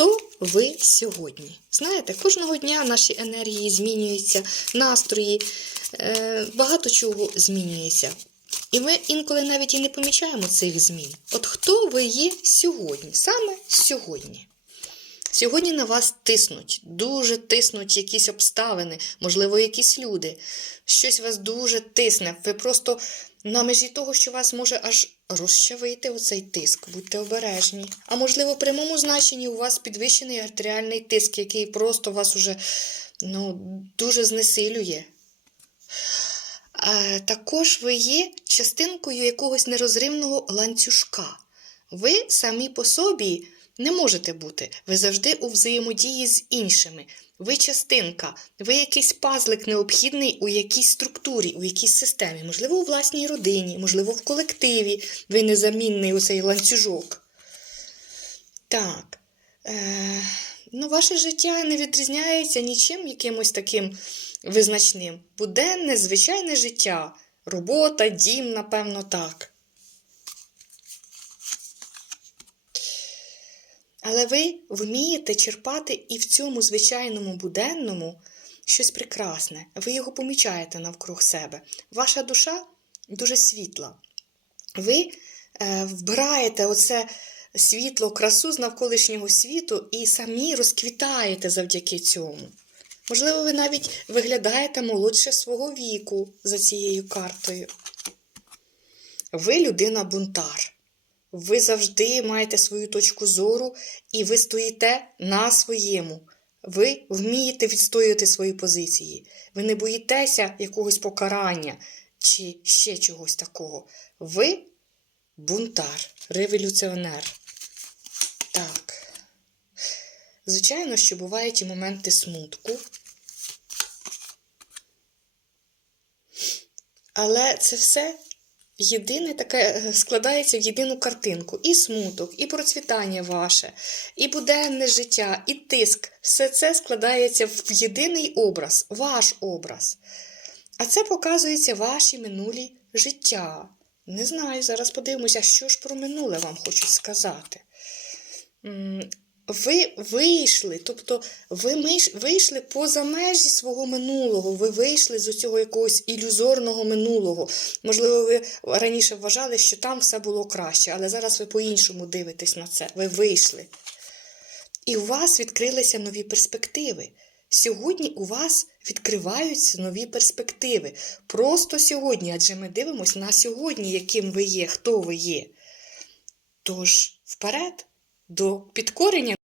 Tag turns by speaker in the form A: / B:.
A: Хто ви сьогодні? Знаєте, кожного дня наші енергії змінюються, настрої, е, багато чого змінюється. І ми інколи навіть і не помічаємо цих змін. От хто ви є сьогодні? Саме сьогодні. Сьогодні на вас тиснуть, дуже тиснуть якісь обставини, можливо, якісь люди. Щось вас дуже тисне. Ви просто на межі того, що вас може аж розчавити оцей тиск. Будьте обережні. А можливо, в прямому значенні у вас підвищений артеріальний тиск, який просто вас уже ну, дуже знесилює. Також ви є частинкою якогось нерозривного ланцюжка. Ви самі по собі не можете бути. Ви завжди у взаємодії з іншими. Ви частинка, ви якийсь пазлик необхідний у якійсь структурі, у якійсь системі, можливо, у власній родині, можливо, в колективі. Ви незамінний у цей ланцюжок. Так. Е, ну, ваше життя не відрізняється нічим якимось таким визначним. Буденне, звичайне життя. Робота, дім, напевно, так. Але ви вмієте черпати і в цьому звичайному буденному щось прекрасне. Ви його помічаєте навкруг себе. Ваша душа дуже світла. Ви е, вбираєте оце світло, красу з навколишнього світу і самі розквітаєте завдяки цьому. Можливо, ви навіть виглядаєте молодше свого віку за цією картою. Ви людина-бунтар. Ви завжди маєте свою точку зору, і ви стоїте на своєму. Ви вмієте відстоювати свої позиції. Ви не боїтеся якогось покарання чи ще чогось такого. Ви бунтар, революціонер. Так. Звичайно, що бувають і моменти смутку. Але це все єдине таке складається в єдину картинку. І смуток, і процвітання ваше, і буденне життя, і тиск. Все це складається в єдиний образ, ваш образ. А це показується ваші минулі життя. Не знаю, зараз подивимося, що ж про минуле вам хочу сказати. Ви вийшли, тобто ви вийшли поза межі свого минулого, ви вийшли з цього якогось ілюзорного минулого. Можливо, ви раніше вважали, що там все було краще, але зараз ви по-іншому дивитесь на це. Ви вийшли. І у вас відкрилися нові перспективи. Сьогодні у вас відкриваються нові перспективи. Просто сьогодні, адже ми дивимося на сьогодні, яким ви є, хто ви є. Тож, вперед, до підкорення.